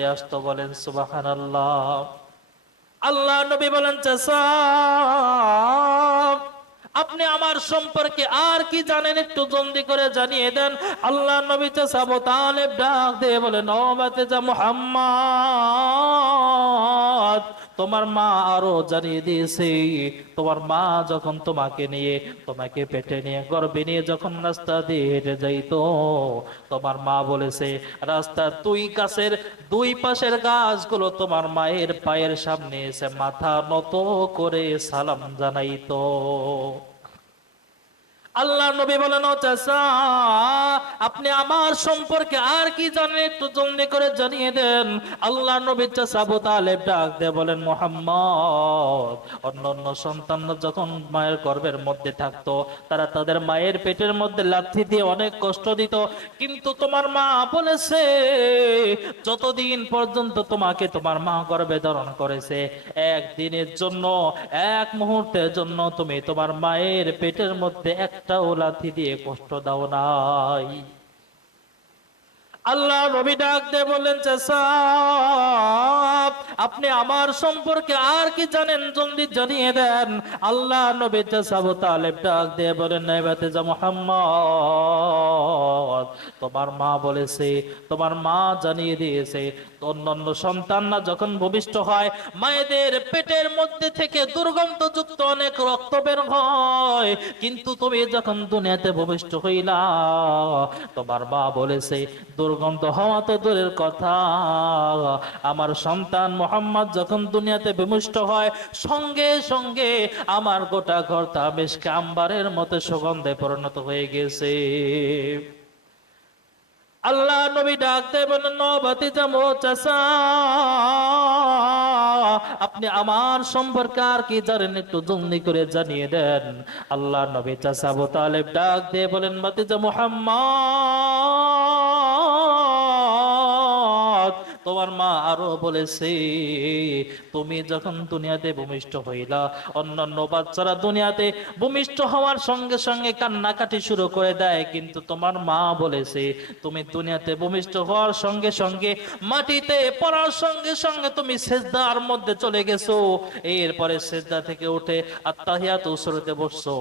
আসতো, বলেন সুবহানাল্লাহ। আল্লাহ নবী বলেন, চাচা আপনি আমার সম্পর্কে আর কি জানেন একটু জলদি করে জানিয়ে দেন। আল্লাহ নবী চাচা আবু তালেব ডাক দিয়ে বলেন, ও ভাতিজা মুহাম্মদ, তোমার মা আরো জানিয়ে দিয়েছে, তোমার মা যখন তোমাকে নিয়ে, তোমাকে পেটে নিয়ে গর্ভে নিয়ে যখন রাস্তা দিয়ে হেঁটে যাইতো, তোমার মা বলেছে রাস্তার দুই পাশের গাছগুলো তোমার মায়ের পায়ের সামনে এসে মাথা নত করে সালাম জানাইতো। আল্লাহ নবী বলেন, ও চাচা আপনি আমার সম্পর্কে আর কি জানেন একটু জলদি করে জানিয়ে দেন। আল্লাহ নবী চাচা আবু তালেব ডাক দিয়ে বলেন, মুহাম্মদ, অন্যান্য সন্তানরা যখন মায়ের গর্ভের মধ্যে থাকতো, তারা তাদের মায়ের পেটের মধ্যে লাথি দিয়ে অনেক কষ্ট দিত, কিন্তু তোমার মা বলেছে যতদিন পর্যন্ত তোমাকে তোমার মা গর্ভে ধারণ করেছে, একদিনের জন্য, এক মুহূর্তের জন্য তুমি তোমার মায়ের পেটের মধ্যে একটাও লাথি দিয়ে কষ্ট দাও নাই। আল্লাহ নবী ডাক দিয়ে বললেন, চাচা আপনি আমার সম্পর্কে আর কি জানেন জলদি জানিয়ে দেন। আল্লাহ নবী চাচা আবু তালেব ডাক দিয়ে বলেন, নাই ভাতিজা মুহাম্মদ, তোমার মা বলেছে, তোমার মা জানিয়ে দিয়েছে, অন্যান্য সন্তানরা যখন ভূমিষ্ঠ হয়, মায়েদের পেটের মধ্যে থেকে দুর্গন্ধযুক্ত অনেক রক্ত বের হয়, কিন্তু তুমি যখন দুনিয়াতে ভূমিষ্ঠ হইলা, তোমার মা বলেছে দুর্গন্ধ হওয়া তো দূরের কথা, আমার সন্তান মুহাম্মদ যখন দুনিয়াতে ভূমিষ্ঠ হয়, সঙ্গে সঙ্গে আমার গোটা ঘর তা মিশকে আম্বারের মতো সুগন্ধে পরিণত হয়ে গেছে। আল্লাহ নবী ডাকতে বলেন, ভাতিজা মো চাচা আপনি আমার সম্পর্কে আর কি জানেন একটু জলদি করে জানিয়ে দেন। আল্লাহ নবী চাচা আবু তালেব ডাক দিয়ে বলেন, ভাতিজা মুহাম্মদ, তোমার মা আরো বলেছে তুমি যখন দুনিয়াতে ভূমিষ্ঠ হইলা, অন্যান্য বাচ্চারা দুনিয়াতে ভূমিষ্ঠ হওয়ার সঙ্গে সঙ্গে কান্নাকাটি শুরু করে দেয়, কিন্তু তোমার মা বলেছে তুমি দুনিয়াতে ভূমিষ্ঠ হওয়ার সঙ্গে সঙ্গে মাটিতে পড়ার সঙ্গে সঙ্গে তুমি সিজদার মধ্যে চলে গেছো, এরপরে সিজদা থেকে উঠে আত্তাহিয়াত উসরতে বসছো,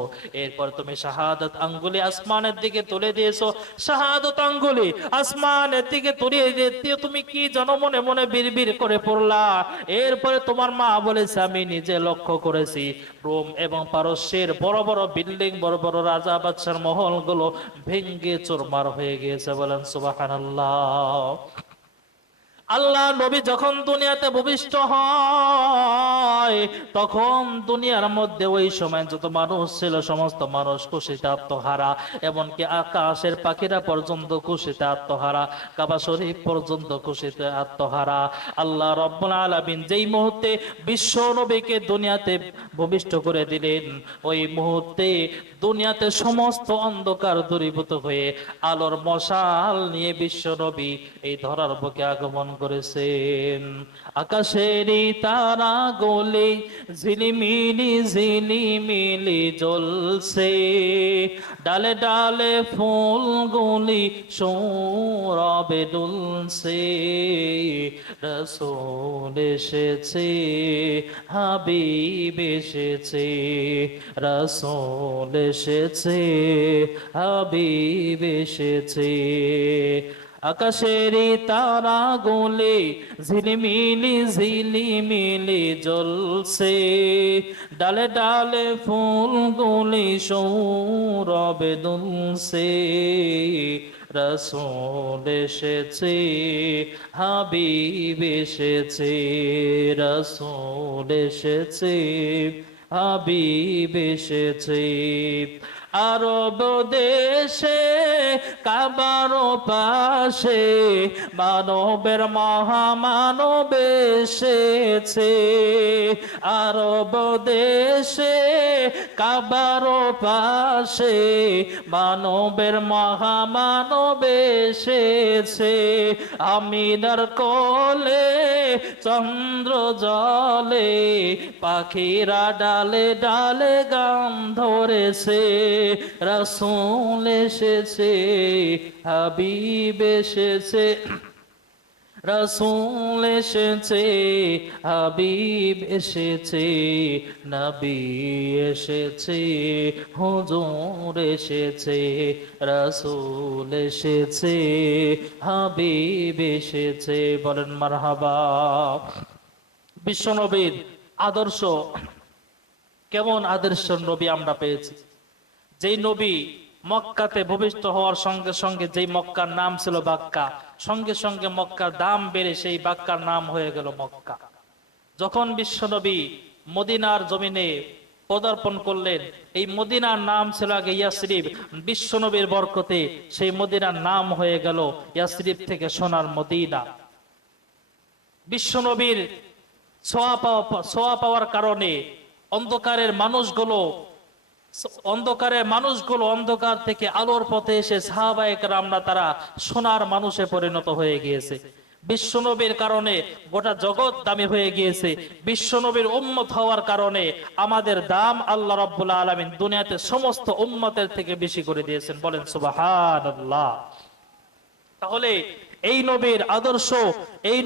এরপর তুমি শাহাদাত আঙ্গুলি আসমানের দিকে তুলে দিয়েছো, শাহাদাত আঙ্গুলি আসমানের দিকে তুলে দিয়ে তুমি কি জানো মনে মনে বিড়বিড় করে পড়লা। এরপরে তোমার মা বলেছে আমি নিজে লক্ষ্য করেছি রোম এবং পারস্যের বড় বড় বিল্ডিং, বড় বড় রাজা বাদশার মহল গুলো ভেঙ্গে চুরমার হয়ে গিয়েছে, বলেন সুবহানাল্লাহ। আল্লাহ নবী যখন দুনিয়াতে ভূমিষ্ঠ হয়, তখন দুনিয়ার মধ্যে ওই সময় যত মানুষ ছিল সমস্ত মানুষ খুশিতে আত্মহারা, এমনকি আকাশের পাখিরা পর্যন্ত খুশিতে আত্মহারা, কাবা শরীফ পর্যন্ত খুশিতে আত্মহারা। আল্লাহ রাব্বুল আলামিন যেই মুহূর্তে বিশ্ব নবীকে দুনিয়াতে ভূমিষ্ঠ করে দিলেন, ওই মুহূর্তে দুনিয়াতে সমস্ত অন্ধকার দূরীভূত হয়ে আলোর মশাল নিয়ে বিশ্ব নবী এই ধরার বুকে আগমন করেছেন। আকাশেরই তারা গলে ঝিলিমিলি ঝিলিমিলি জ্বলছে, ডালে ডালে ফুলগুলি সৌরভে দুলছে, রাসূল এসেছে, হাবিব এসেছে, রাসূল এসেছে, হাবিব এসেছে। আকাশেরই তারা গুলি ঝিলিমিলি ঝিলিমিলি জ্বলছে, ডালে ডালে ফুলগুলি সৌরভে দুলছে, রাসূল এসেছে, হাবিব এসেছে, রাসূল এসেছে, হাবিব এসেছে। আরব দেশে কাবার পাশে মানবের মহামানব এসেছে, আরব দেশে কাবার পাশে মানবের মহামানব এসেছে, আমিনার কোলে চন্দ্র জলে পাখিরা ডালে ডালে গান ধরেছে, রাসূল এসেছে, হাবিব এসেছে, রাসূল এসেছে, হাবিব এসেছে, নবী এসেছে, হুজুর এসেছে, রাসূল এসেছে, হাবিব এসেছে। বলেন মারহাবা। বিশ্বনবীর আদর্শ, কেমন আদর্শ নবী আমরা পেয়েছি। যেই নবী মক্কাতে ভূমিষ্ঠ হওয়ার সঙ্গে সঙ্গে, যেই মক্কার নাম ছিল বাক্কা, সঙ্গে সঙ্গে মক্কার দাম বেড়ে সেই বাক্কার নাম হয়ে গেল মক্কা। যখন বিশ্বনবী মদিনার জমিনে পদার্পণ করলেন, এই মদিনার নাম ছিল আগে ইয়াসরিব, বিশ্বনবীর বরকতে সেই মদিনার নাম হয়ে গেল ইয়াসরিব থেকে সোনার মদিনা। বিশ্বনবীর ছোঁয়া পাওয়ার কারণে অন্ধকারের মানুষগুলো অন্ধকার থেকে আলোর পথে এসে সাহাবায়ে কেরামরা তারা সোনার মানুষে পরিণত হয়ে গিয়েছে। বিশ্বনবীর কারণে গোটা জগৎ দামি হয়ে গিয়েছে। বিশ্বনবীর উম্মত হওয়ার কারণে আমাদের দাম আল্লাহ রাব্বুল আলামিন দুনিয়াতে সমস্ত উম্মতের থেকে বেশি করে দিয়েছেন। বলেন সুবহানাল্লাহ। তাহলে এই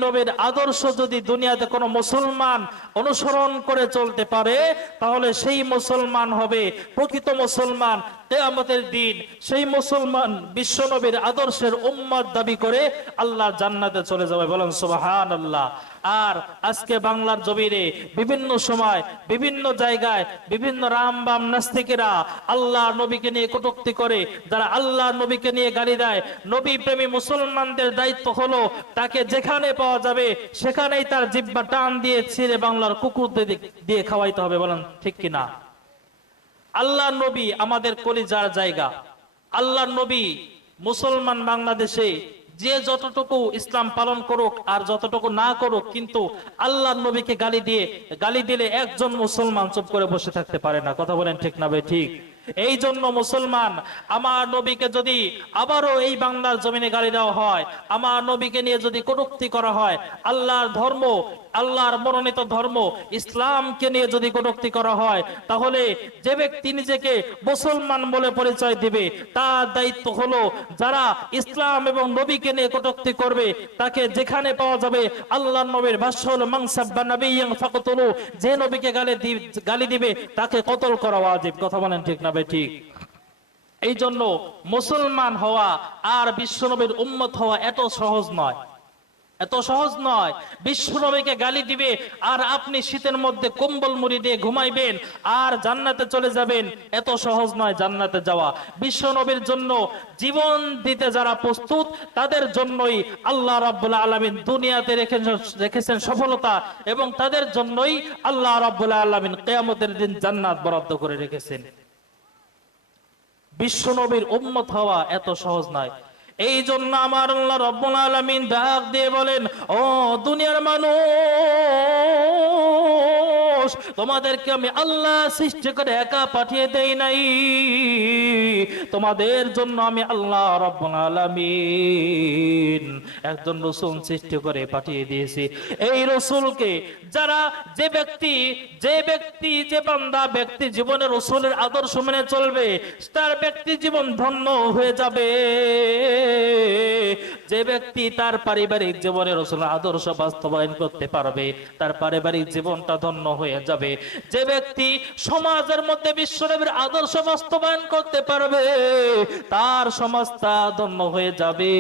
নবীর আদর্শ যদি দুনিয়াতে কোনো মুসলমান অনুসরণ করে চলতে পারে, তাহলে সেই মুসলমান হবে প্রকৃত মুসলমান। কিয়ামতের দিন সেই মুসলমান বিশ্বনবীর আদর্শের উম্মত দাবি করে আল্লাহর জান্নাতে চলে যাবে। বলেন সুবহানাল্লাহ। আর আজকে বাংলার জমিনে বিভিন্ন সময় বিভিন্ন জায়গায় বিভিন্ন রামবাম নাস্তিকেরা আল্লাহ নবীকে নিয়ে কটূক্তি করে, যারা আল্লাহ নবীকে নিয়ে গালি দেয়। নবী প্রেমী মুসলমানদের দায়িত্ব হলো তাকে যেখানে পাওয়া যাবে সেখানেই তার জিহ্বা টান দিয়ে ছিঁড়ে বাংলার কুকুর দিয়ে খাওয়াইতে হবে। বলেন ঠিক কিনা? আল্লাহ নবী আমাদের কলিজার জায়গা। আল্লাহ নবী মুসলমান বাংলাদেশে যে যতটুকু ইসলাম পালন করুক আর যতটুকু না করুক, কিন্তু আল্লাহ নবীকে গালি দিলে একজন মুসলমান চুপ করে বসে থাকতে পারে না। কথা বলেন ঠিক না ভাই? ঠিক। এই জন্য মুসলমান আমার নবীকে যদি আবারও এই বাংলার জমিনে গালি দেওয়া হয়, আমার নবীকে নিয়ে যদি কটূক্তি করা হয়, আল্লাহর ধর্ম, আল্লাহর মনোনীত ধর্ম ইসলামকে নিয়ে যদি কটূক্তি করা হয়, তাহলে যে ব্যক্তি নিজেকে মুসলমান বলে পরিচয় দিবে তার দায়িত্ব হলো যারা ইসলাম এবং নবীকে নিয়ে কটূক্তি করবে তাকে যেখানে পাওয়া যাবে, আল্লাহর নবীর ভাষ্য হলো মান সাব্বা নাবিয়্যান ফাকতুলু, যে নবীকে গালি দিবে তাকে কতল করা ওয়াজিব। কথা বলেন ঠিক না ভাই? ঠিক। এই জন্য মুসলমান হওয়া আর বিশ্বনবীর উম্মত হওয়া এত সহজ নয়, এত সহজ নয়। বিশ্বনবীকে গালি দিবে আর আপনি শীতের মধ্যে কম্বল মুড়ি দিয়ে ঘুমাইবেন আর জান্নাতে চলে যাবেন, এত সহজ নয় জান্নাতে যাওয়া। বিশ্বনবীর জন্য জীবন দিতে যারা প্রস্তুত তাদের জন্যই আল্লাহ রাব্বুল আলামিন দুনিয়াতে রেখেছেন সফলতা, এবং তাদের জন্যই আল্লাহ রাব্বুল আলামিন কিয়ামতের দিন জান্নাত বরাদ্দ করে রেখেছেন। বিশ্বনবীর উম্মত হওয়া এত সহজ নয়। এই জন্য আমার আল্লাহ রাব্বুল আলামিন ডাক দিয়ে বলেন, ও দুনিয়ার মানুষ, তোমাদেরকে আমি আল্লাহ সৃষ্টি করে একা পাঠিয়ে দেই নাই, তোমাদের জন্য আমি আল্লাহ রাব্বুল আলামিন একজন রাসূল সৃষ্টি করে পাঠিয়ে দিয়েছি। এই রাসূলকে যারা যে বান্দা ব্যক্তি জীবনে রাসূলের আদর্শ মেনে চলবে তার ব্যক্তি জীবন ধন্য হয়ে যাবে। যে ব্যক্তি তার পারিবারিক জীবনে রাসূলের আদর্শ বাস্তবায়ন করতে পারবে তার পারিবারিক জীবনটা ধন্য হয়ে যাবে। যে ব্যক্তি সমাজের মধ্যে বিশ্বনবীর আদর্শ বাস্তবায়ন করতে পারবে তার সমাজটা ধন্য হয়ে যাবে।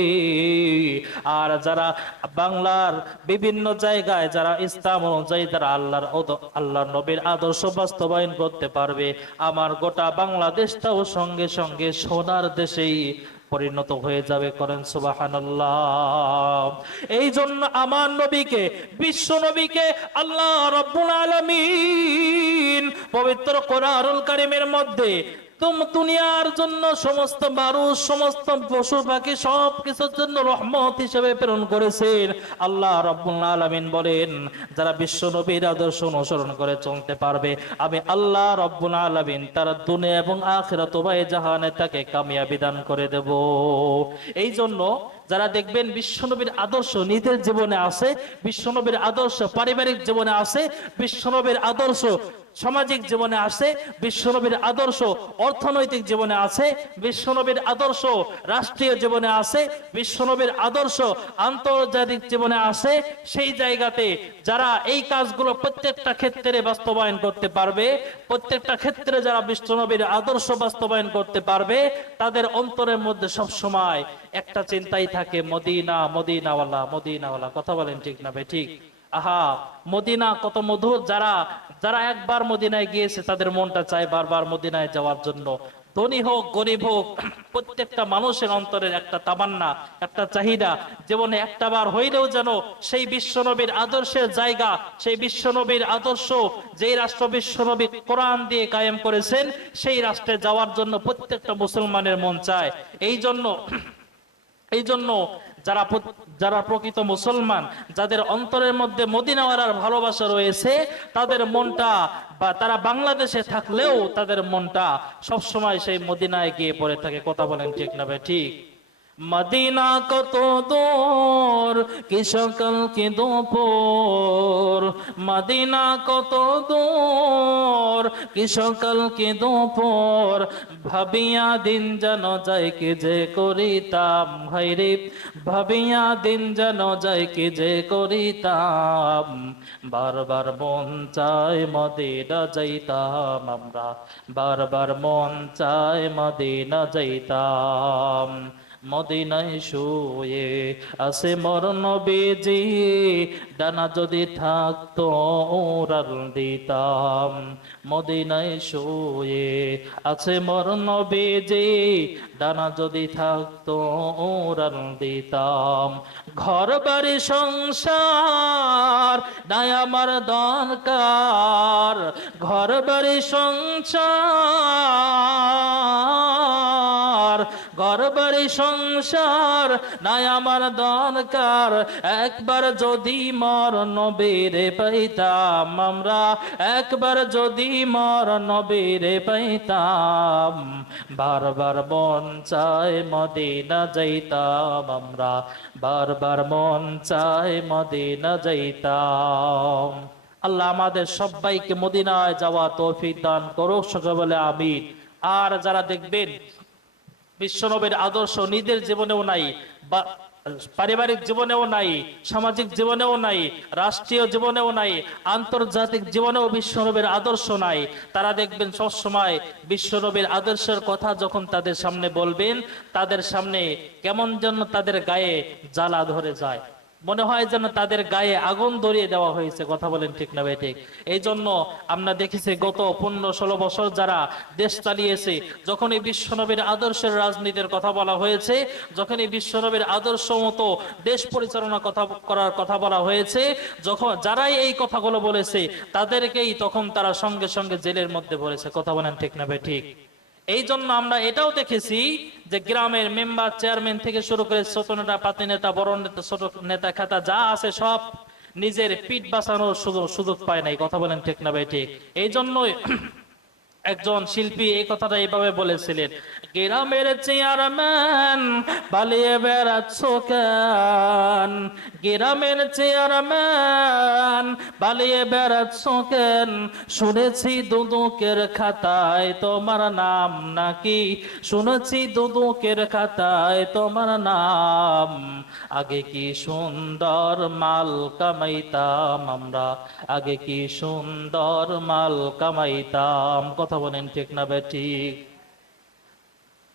আর যারা বাংলার বিভিন্ন জায়গায় যারা ইসলাম অনুযায়ী যারা আল্লাহর নবীর আদর্শ বাস্তবায়ন করতে পারবে, আমার গোটা বাংলাদেশটাও সঙ্গে সঙ্গে সোনার দেশেই পরিণত হয়ে যাবে। করেন সুবহানাল্লাহ। এই জন্য আমার নবীকে, বিশ্ব নবীকে আল্লাহ রাব্বুল আলামিন পবিত্র কোরআনুল কারীমের মধ্যে দুনিয়ার জন্য সমস্ত মানুষ, সমস্ত পশু পাখি সব কিছুর জন্য রহমত হিসেবে প্রেরণ করেছেন। আল্লাহ রাব্বুল আলামিন বলেন, যারা বিশ্ব নবীর আদর্শ অনুসরণ করে চলতে পারবে আমি আল্লাহ রাব্বুল আলামিন তার দুনিয়া এবং আখিরাত উভয় জাহানে তাকে কামিয়াবি দান করে দেব। এই জন্য যারা দেখবেন বিশ্বনবীর আদর্শ নিজের জীবনে আছে, বিশ্বনবীর আদর্শ পারিবারিক জীবনে আছে, বিশ্বনবীর আদর্শ সামাজিক জীবনে আছে বিশ্বনবীর আদর্শ, অর্থনৈতিক জীবনে আছে বিশ্বনবীর আদর্শ, রাষ্ট্রীয় জীবনে আছে বিশ্বনবীর আদর্শ, আন্তর্জাতিক জীবনে আছে। সেই জায়গাতে যারা এই কাজগুলো প্রত্যেকটা ক্ষেত্রে বাস্তবায়ন করতে পারবে, প্রত্যেকটা ক্ষেত্রে যারা বিশ্বনবীর আদর্শ বাস্তবায়ন করতে পারবে, তাদের অন্তরের মধ্যে সব সময় একটা চিন্তাই থাকে, মদিনা, মদিনাওয়ালা, মদিনাওয়ালা। কথা বলেন ঠিক না ভাই? ঠিক। আহা, মদিনা কত মধুর। যারা যারা একবার মদিনায় গিয়েছে তাদের মনটা চায় বারবার মদিনায় যাওয়ার জন্য। ধনী হোক গরিব হোক, প্রত্যেকটা মানুষের অন্তরের একটা তামান্না, একটা চাহিদা, জীবনে একটা বার হইলেও যেন সেই বিশ্বনবীর আদর্শের জায়গা, সেই বিশ্বনবীর আদর্শ যেই রাষ্ট্র বিশ্বনবী কোরআন দিয়ে কায়েম করেছেন, সেই রাষ্ট্রে যাওয়ার জন্য প্রত্যেকটা মুসলমানের মন চায়। এই জন্য যারা প্রকৃত মুসলমান, যাদের অন্তরের মধ্যে মদিনাওয়ালার ভালোবাসা রয়েছে, তাদের মনটা, বা তারা বাংলাদেশে থাকলেও তাদের মনটা সবসময় সেই মদিনায় গিয়ে পড়ে থাকে। কথা বলেন ঠিক না ভাই? ঠিক। মদিনা কত দূর, কি সকাল কি দুপুর, মদিনা কত দূর, কি সকাল কি দুপুর, ভাবিয়া দিন যেন যায় কি যে করিতাম, হায়রে ভাবিয়া দিন যেন যায় কি যে করিতাম, বারবার মন চায় মদিনা যাইতাম আমরা, বারবার মন চায় মদিনা যাইতাম। মদিনায় শুয়ে আছে মোর নবীজি, ডানা যদি থাকতো উড়াল দিতাম। মদিনায় শুয়ে আছে মোর নবীজি, ডানা যদি থাকতো উড়াল দিতাম। ঘর বাড়ি সংসার নাই আমার দরকার, ঘর বাড়ি সংসার, ঘর বাড়ি সংসার নাই আমার দরকার, একবার যদি মর নবীরে পাইতাম আমরা, একবার যদি মর নবীরে পাইতাম, বারবার মন চায় মদিনা যাইতাম আমরা, বারবার মন চায় মদিনা যাইতাম। আল্লাহ আমাদের সবাইকে মদিনায় যাওয়া তৌফিক দান করুক, সকলে বলে আমিন। আর যারা দেখবেন বিশ্বনবীর আদর্শ নিজের জীবনেও নাই, বা পারিবারিক জীবনেও নাই, সামাজিক জীবনেও নাই, রাষ্ট্রীয় জীবনেও নাই, আন্তর্জাতিক জীবনেও বিশ্বনবীর আদর্শ নাই, তারা দেখবেন সবসময় বিশ্বনবীর আদর্শের কথা যখন তাদের সামনে বলবেন, তাদের সামনে কেমন যেন তাদের গায়ে জ্বালা ধরে যায়, মনে হয় যেন তাদের গায়ে আগুন ধরিয়ে দেওয়া হয়েছে। কথা বলেন ঠিক না ভাই? ঠিক। এই জন্য আমরা দেখেছি গত 15-16 বছর যারা দেশ চালিয়েছে, যখন এই বিশ্বনবীর আদর্শের রাজনীতির কথা বলা হয়েছে, যখন এই বিশ্বনবীর আদর্শ মতো দেশ পরিচালনা করার কথা বলা হয়েছে, যখন যারাই এই কথাগুলো বলেছে তাদেরকেই তখন তারা সঙ্গে সঙ্গে জেলের মধ্যে ভরেছে। কথা বলেন ঠিক না ভাই? ঠিক। এই জন্য আমরা এটাও দেখেছি যে গ্রামের মেম্বার, চেয়ারম্যান থেকে শুরু করে ছোট নেতা, পাতি নেতা, বড় নেতা, ছোট নেতা খাতা যা আছে সব নিজের পিঠ বাঁচানোর সুযোগ পায় নাই। কথা বলেন ঠিক না ভাই? ঠিক। এই জন্যই একজন শিল্পী এই কথাটা এইভাবে বলেছিলেন, গ্রামের চেয়ারম্যান পালিয়ে বেড়াচ্ছ কেন, গ্রামের চেয়ারম্যান পালিয়ে বেড়াচ্ছ কেন, শুনেছি দুদকের খাতায় তোমার নাম নাকি, শুনেছি দুদকের খাতায় তোমার নাম, আগে কি সুন্দর মাল কামাইতাম আমরা, আগে কি সুন্দর মাল কামাইতাম। কথা বলেন ঠিক না ভাই? ঠিক।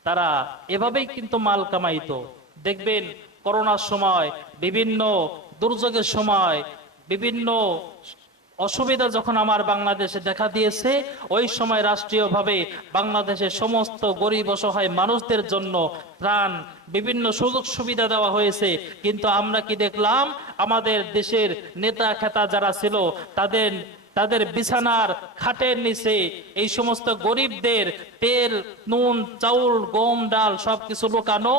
তারা এভাবেই কিন্তু মাল কামাইতো। দেখবেন করোনার সময়, বিভিন্ন দুর্যোগের সময়, বিভিন্ন অসুবিধা যখন আমার বাংলাদেশে দেখা দিয়েছে, ওই সময় রাষ্ট্রীয়ভাবে বাংলাদেশের সমস্ত গরিব অসহায় মানুষদের জন্য ত্রাণ, বিভিন্ন সুযোগ সুবিধা দেওয়া হয়েছে। কিন্তু আমরা কি দেখলাম, আমাদের দেশের নেতা খেতা যারা ছিল তাদের বিছানার খাটের নিচে এই সমস্ত গরিবদের তেল, নুন, চাউল, গম, ডাল সবকিছু লুকানো,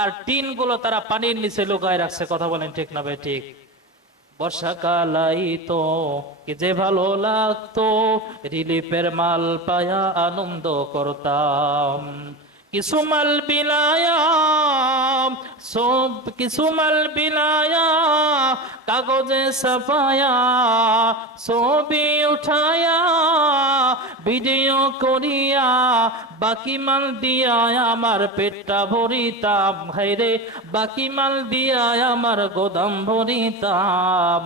আর টিন গুলো তারা পানির নিচে লুকায় রাখছে। কথা বলেন ঠিক না ভাই? ঠিক। বর্ষাকালাই তো কি যে ভালো লাগতো, রিলিফের মাল পায়া আনন্দ করতাম, কিসুমাল বিলায়া সব কিসুমাল বিলায়া কাগজে ছাপায়া ছবি উঠায়া ভিডিও করিয়া বাকি মাল দিয়া আমার পেটটা ভরিতাম, হায়রে বাকি মাল দিয়া আমার গোদাম ভরিতাম।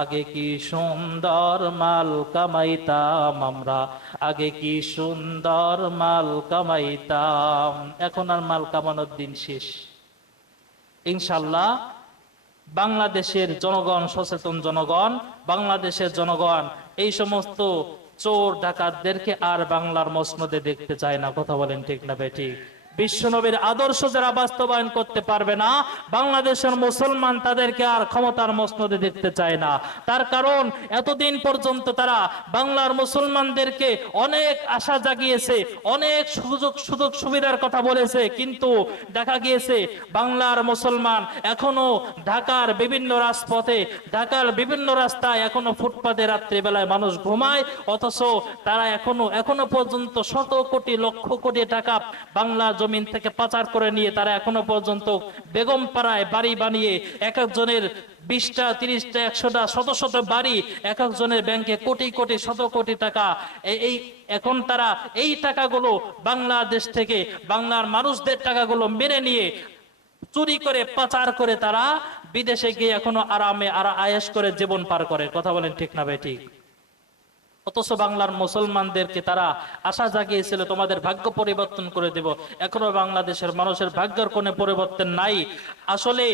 আগে কি সুন্দর মাল কামাইতাম আমরা, আগে কি সুন্দর মাল কামাইতাম। এখন আর মাল কামানোর দিন শেষ। ইনশাআল্লাহ বাংলাদেশের জনগণ, সচেতন জনগণ, বাংলাদেশের জনগণ এই সমস্ত চোর ডাকাতদেরকে আর বাংলার মসনদে দেখতে চায় না। কথা বলেন ঠিক না বেঠিক? বিশ্বনবীর আদর্শ যারা বাস্তবায়ন করতে পারবে না, বাংলাদেশের মুসলমান তাদেরকে আর ক্ষমতার মসনদে দেখতে চায় না। তার কারণ এতদিন পর্যন্ত তারা বাংলার মুসলমানদেরকে অনেক আশা জাগিয়েছে, অনেক সুযোগ সুবিধার কথা বলেছে, কিন্তু দেখা গিয়েছে বাংলার মুসলমান এখনো ঢাকার বিভিন্ন রাজপথে, ঢাকার বিভিন্ন রাস্তায় এখনো ফুটপাতে রাত্রিবেলায় মানুষ ঘুমায়, অথচ তারা এখনো পর্যন্ত শত কোটি লক্ষ কোটি টাকা বাংলা জমিন থেকে পাচার করে নিয়ে তারা এখনো পর্যন্ত বেগম পাড়ায় বাড়ি বানিয়ে এক একজনের 20টা 30টা 100টা শত শত বাড়ি, এক একজনের ব্যাংকে কোটি কোটি শত কোটি টাকা। এই এখন তারা এই টাকাগুলো বাংলাদেশ থেকে বাংলার মানুষদের টাকাগুলো মেরে নিয়ে চুরি করে পাচার করে তারা বিদেশে গিয়ে এখনো আরামে আয়েশ করে জীবন পার করে। কথা বলেন ঠিক না ভাই ঠিক? অথচ বাংলার মুসলমানদেরকে তারা আশা জাগিয়েছিল তোমাদের ভাগ্য পরিবর্তন করে দেব। এখনো বাংলাদেশের মানুষের ভাগ্যের কোনো পরিবর্তন নাই। আসলে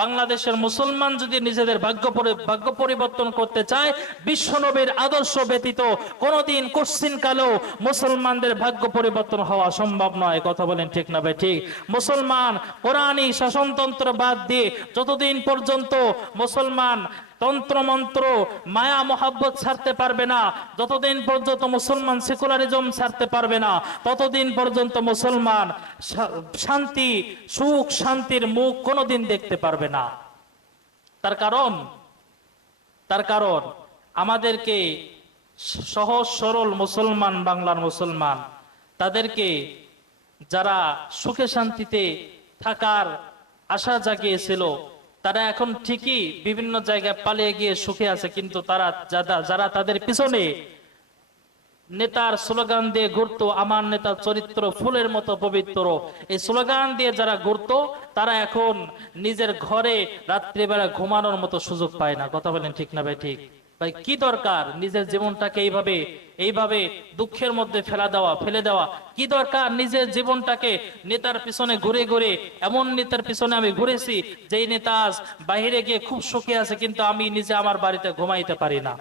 বাংলাদেশের মুসলমান যদি নিজেদের ভাগ্য পরিবর্তন করতে চায়, বিশ্বনবীর আদর্শ ব্যতীত কোনোদিন কোশ্চিন কালেও মুসলমানদের ভাগ্য পরিবর্তন হওয়া সম্ভব নয়। কথা বলেন ঠিক না ভাই ঠিক? মুসলমান কোরআনী শাসনতন্ত্র বাদ দিয়ে যতদিন পর্যন্ত মুসলমান তন্ত্র মন্ত্র মায়া মোহাব্বত ছাড়তে পারবে না, যতদিন পর্যন্ত মুসলমান সেকুলারিজম ছাড়তে পারবে না, ততদিন পর্যন্ত মুসলমান শান্তি, সুখ শান্তির মুখ কোনোদিন দেখতে পারবে না। তার কারণ আমাদেরকে সহজ সরল মুসলমান, বাংলার মুসলমান, তাদেরকে যারা সুখে শান্তিতে থাকার আশা জাগিয়েছিল, তারা এখন ঠিকই বিভিন্ন জায়গায় পালিয়ে গিয়ে সুখে আছে, কিন্তু যারা তাদের পিছনে নেতার স্লোগান দিয়ে ঘুরতো, আমার নেতার চরিত্র ফুলের মতো পবিত্র, এই স্লোগান দিয়ে যারা ঘুরতো, তারা এখন নিজের ঘরে রাত্রিবেলা ঘুমানোর মতো সুযোগ পায় না। কথা বলেন ঠিক না ভাই ঠিক? ভাই কি দরকার নিজের জীবনটাকে এইভাবে দুঃখের মধ্যে ফেলে দেওয়া? কি দরকার নিজের জীবনটাকে নেতার পিছনে ঘুরে ঘুরে? এমন নেতার পিছনে আমি ঘুরেছি যেই নেতা আজ বাহিরে গিয়ে খুব সুখে আছে, কিন্তু আমি নিজে আমার বাড়িতে ঘুমাইতে পারি না।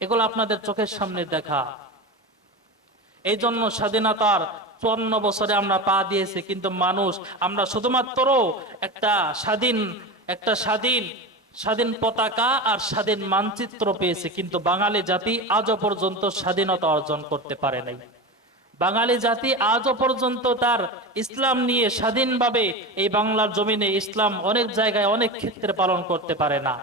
এগুলো আপনাদের চোখের সামনে দেখা। এই জন্য স্বাধীনতার 54 বছরে আমরা পা দিয়েছি, কিন্তু মানুষ আমরা শুধুমাত্র একটা স্বাধীন পতাকা আর স্বাধীন মানচিত্র পেয়েছে, কিন্তু বাঙালি জাতি আজও পর্যন্ত স্বাধীনতা অর্জন করতে পারে নাই। বাঙালি জাতি আজও পর্যন্ত তার ইসলাম নিয়ে স্বাধীনভাবে এই বাংলার জমিনে ইসলাম অনেক জায়গায় অনেক ক্ষেত্রে পালন করতে পারে না।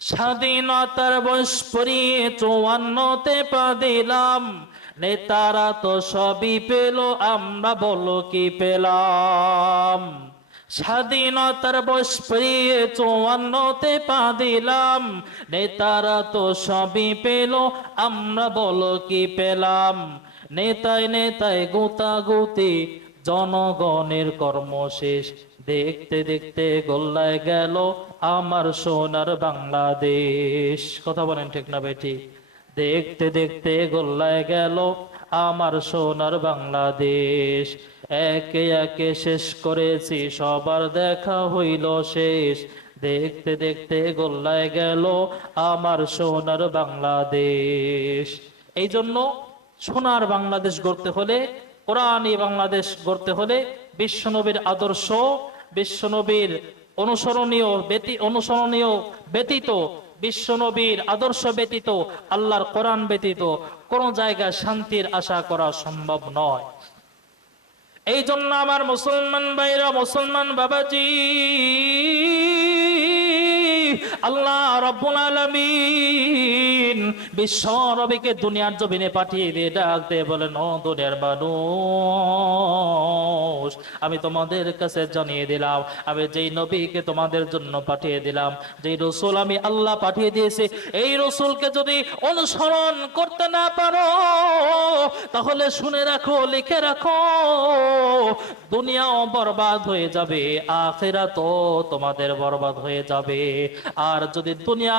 স্বাধীনতার বয়স পরিয়ে 54তে পা দিলাম, নেতারা তো সবই পেল, আমরা বলো কি পেলাম? স্বাধীনতার বয়স পেরিয়ে 54তে পা দিলাম, নেতারা তো সবই পেল, আমরা বলো কি পেলাম? নেতায় নেতায় গুতাগুতি, জনগণের কর্ম শেষ, দেখতে দেখতে গোল্লায় গেল আমার সোনার বাংলাদেশ। কথা বলেন ঠিক না বেটি? দেখতে দেখতে গোল্লায় গেল আমার সোনার বাংলাদেশ। একে একে শেষ করেছি, সবার দেখা হইল শেষ, দেখতে দেখতে গোল্লায় গেল আমার সোনার বাংলাদেশ। এই জন্য সোনার বাংলাদেশ গড়তে হলে, কোরআনী বাংলাদেশ গড়তে হলে বিশ্বনবীর আদর্শ, বিশ্বনবীর অনুসরণীয় ব্যতীত, বিশ্বনবীর আদর্শ ব্যতীত, আল্লাহর কোরআন ব্যতীত কোন জায়গায় শান্তির আশা করা সম্ভব নয়। এই জন্য আমার মুসলমান ভাইরা, মুসলমান বাবাজি, আল্লাহ রাব্বুল আলামিন বিশ্ব নবীকে দুনিয়ার জমিনে পাঠিয়ে দিয়ে ডাক দিয়ে বলেন, ও দুনিয়ার মানুষ, আমি তোমাদের কাছে জানিয়ে দিলাম, আমি যেই নবীকে তোমাদের জন্য পাঠিয়ে দিলাম, যেই রসুল আমি আল্লাহ পাঠিয়ে দিয়েছি, এই রসুলকে যদি অনুসরণ করতে না পারো তাহলে শুনে রাখো, লিখে রাখো, দুনিয়াও বরবাদ হয়ে যাবে, আখিরাতও তোমাদের বরবাদ হয়ে যাবে। আর যদি দুনিয়া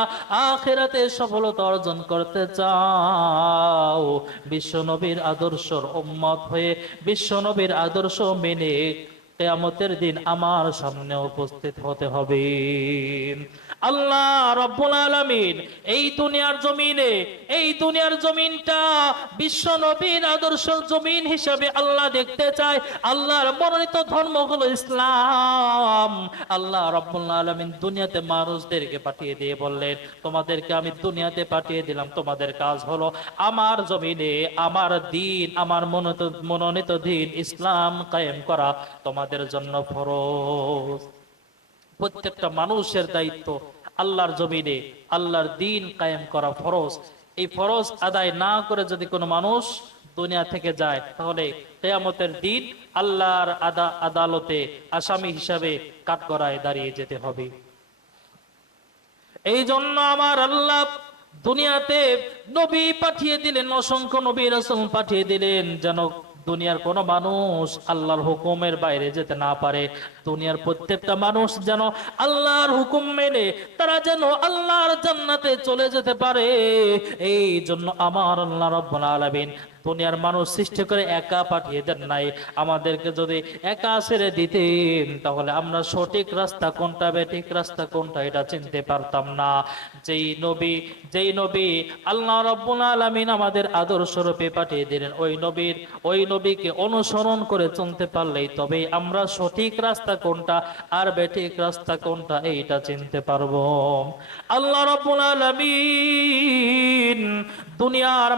আখিরাতে সফলতা অর্জন করতে চাও, বিশ্ব নবীর আদর্শের উম্মত হয়ে বিশ্ব নবীর আদর্শ মেনে কিয়ামতের দিন আমার সামনে উপস্থিত হতে হবে। আল্লাহ রাব্বুল আলামিন এই দুনিয়ার জমিনটা বিশ্ব নবীর আদর্শ জমিন হিসেবে আল্লাহ দেখতে চায়। আল্লাহর মনোনীত ধর্ম হলো ইসলাম। আল্লাহ রাব্বুল আলামিন দুনিয়াতে মানুষদেরকে পাঠিয়ে দিয়ে বললেন, তোমাদেরকে আমি দুনিয়াতে পাঠিয়ে দিলাম, তোমাদের কাজ হলো আমার জমিনে আমার দ্বীন, আমার মনোনীত দ্বীন ইসলাম কায়েম করা তোমাদের জন্য ফরজ। প্রত্যেকটা মানুষের দায়িত্ব আল্লাহর জমিনে আল্লাহর দ্বীন কায়েম করা ফরজ। এই ফরজ আদায় না করে যদি কোনো মানুষ দুনিয়া থেকে যায়, তাহলে কিয়ামতের দিন আল্লাহর আদালতে আসামি হিসাবে কাঠগড়ায় দাঁড়িয়ে যেতে হবে। এই জন্য আমার আল্লাহ দুনিয়াতে নবী পাঠিয়ে দিলেন, অসংখ্য নবী রাসূল পাঠিয়ে দিলেন, যেন দুনিয়ার কোন মানুষ আল্লাহর হুকুমের বাইরে যেতে না পারে। দুনিয়ার প্রত্যেকটা মানুষ যেন আল্লাহর হুকুম মেনে তারা যেন আল্লাহর জান্নাতে চলে যেতে পারে। এই জন্য আমার আল্লাহ রাব্বুল আলামিন দুনিয়ার মানুষ সৃষ্টি করে একা পাঠিয়ে দেন নাই। আমাদেরকে যদি একা ছেড়ে দিতেন তাহলে আমরা সঠিক রাস্তা কোনটা বেঠিক রাস্তা কোনটা এটা চিনতে পারতাম না। যেই নবী আল্লাহ রাব্বুল আলামিন আমাদের আদর্শ রূপে পাঠিয়ে দিলেন, ওই নবীকে অনুসরণ করে চলতে পারলেই তবেই আমরা সঠিক রাস্তা কোনটা আর বেঠিক রাস্তা কোনটা এইটা চিনতে পারবো। আল্লাহ রাব্বুল আলামিন দুনিয়ার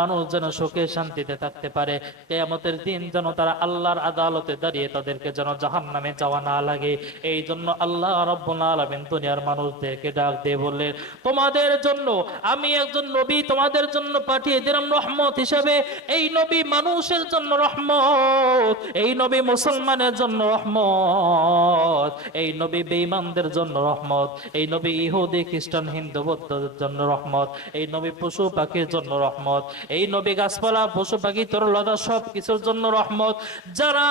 মানুষ যেন সুখে শান্তিতে থাকতে পারে, কিয়ামতের দিন যেন তারা আল্লাহর আদালতে দাঁড়িয়ে তাদেরকে যেন জাহান্নামে যাওয়া না লাগে। এই জন্য আল্লাহ রাব্বুল আলামিন দুনিয়ার মানুষদেরকে ডাক দিয়ে বললেন, তোমাদের জন্য আমি একজন নবী তোমাদের জন্য পাঠিয়ে দিলাম রহমত হিসেবে। এই নবী মানুষের জন্য রহমত, এই নবী মুসলমানের জন্য রহমত, এই নবী বেঈমানদের জন্য রহমত, এই নবী ইহুদি খ্রিস্টান হিন্দু বৌদ্ধদের জন্য রহমত, এই নবী পশু পাখির জন্য রহমত, এই নবী গাছপালা পশু পাখি তরুলতা সব কিছুর জন্য রহমত। যারা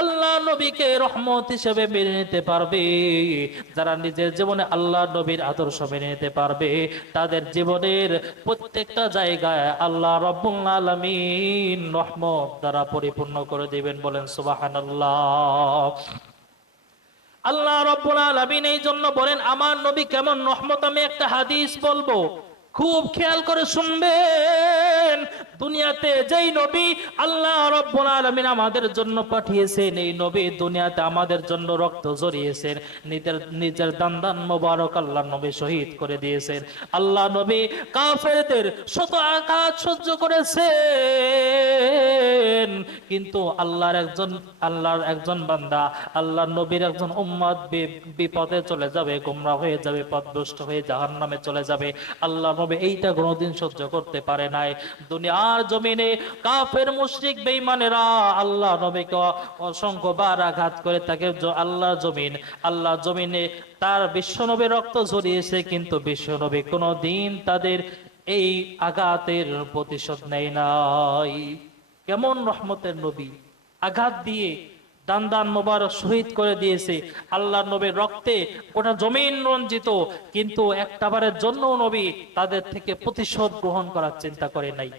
আল্লাহ নবীকে রহমত হিসেবে মেনে নিতে পারবে, যারা নিজের জীবনে আল্লাহ নবীর আদর্শ মেনে নিতে পারবে, তাদের জীবনের প্রত্যেকটা জায়গায় আল্লাহ রাব্বুল আলামিন রহমত দ্বারা পরিপূর্ণ করে দিবেন। বলেন সুবহানাল্লাহ। আল্লাহ রাব্বুল আলামিন এই জন্য বলেন আমার নবী কেমন রহমত। আমি একটা হাদিস বলবো, খুব খেয়াল করে শুনবেন। দুনিয়াতে যেই নবী আল্লাহ রাব্বুল আলামিন আমাদের জন্য পাঠিয়েছেন, এই নবী দুনিয়াতে আমাদের জন্য রক্ত ঝরিয়েছেন, নিজের দান মোবারক আল্লাহ নবী শহীদ করে দিয়েছেন। আল্লাহ নবী কাফেরদের শত আঘাত সহ্য করেছেন, কিন্তু আল্লাহর একজন বান্দা, আল্লাহ নবীর একজন উম্মত বিপদে চলে যাবে, গোমরাহ হয়ে যাবে, পথভ্রষ্ট হয়ে জাহান্নামে চলে যাবে। আল্লাহ নবী এইটা কোনোদিন সহ্য করতে পারে নাই। দুনিয়ার জমিনে কাফের মুশরিক বেঈমানেরা আল্লাহ নবীকে অসংখ্যবার আঘাত করে তাকে আল্লাহ জমিনে তার বিশ্বনবীর রক্ত ঝরিয়েছে, কিন্তু বিশ্বনবী কোনোদিন তাদের এই আঘাতের প্রতিশোধ নেয় নাই। কেমন রহমতের নবী, আঘাত দিয়ে দান মোবারক শহীদ করে দিয়েছে। আল্লাহ নবীর রক্তে গোটা জমিন রঞ্জিত, কিন্তু একটাবারের জন্য নবী তাদের থেকে প্রতিশোধ গ্রহণ করার চিন্তা করে নাই।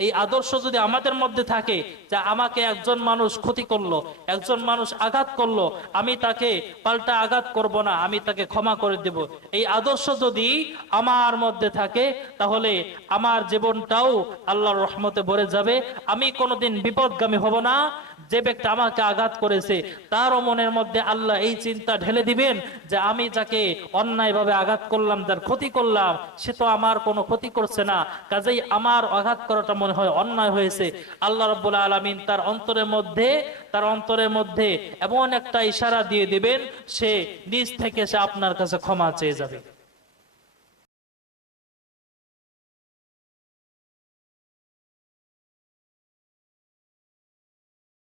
এই আদর্শ যদি আমাদের মধ্যে থাকে যে আমাকে একজন মানুষ ক্ষতি করলো, একজন মানুষ আঘাত করলো, আমি তাকে পাল্টা আঘাত করব না, আমি তাকে ক্ষমা করে দেব, এই আদর্শ যদি আমার মধ্যে থাকে তাহলে আমার জীবনটাও আল্লাহর রহমতে ভরে যাবে। আমি কোনোদিন বিপদগামী হব না। যে ব্যক্তি আমাকে আঘাত করেছে তারও মনের মধ্যে আল্লাহ এই চিন্তা ঢেলে দিবেন যে আমি যাকে অন্যায়ভাবে আঘাত করলাম, যার ক্ষতি করলাম, সে তো আমার কোনো ক্ষতি করছে না, কাজেই আমার আঘাত করাটা মনে হয় অন্যায় হয়েছে। আল্লাহ রাব্বুল আলামিন তার অন্তরের মধ্যে এমন একটা ইশারা দিয়ে দিবেন, সে নিজ থেকে সে আপনার কাছে ক্ষমা চেয়ে যাবে।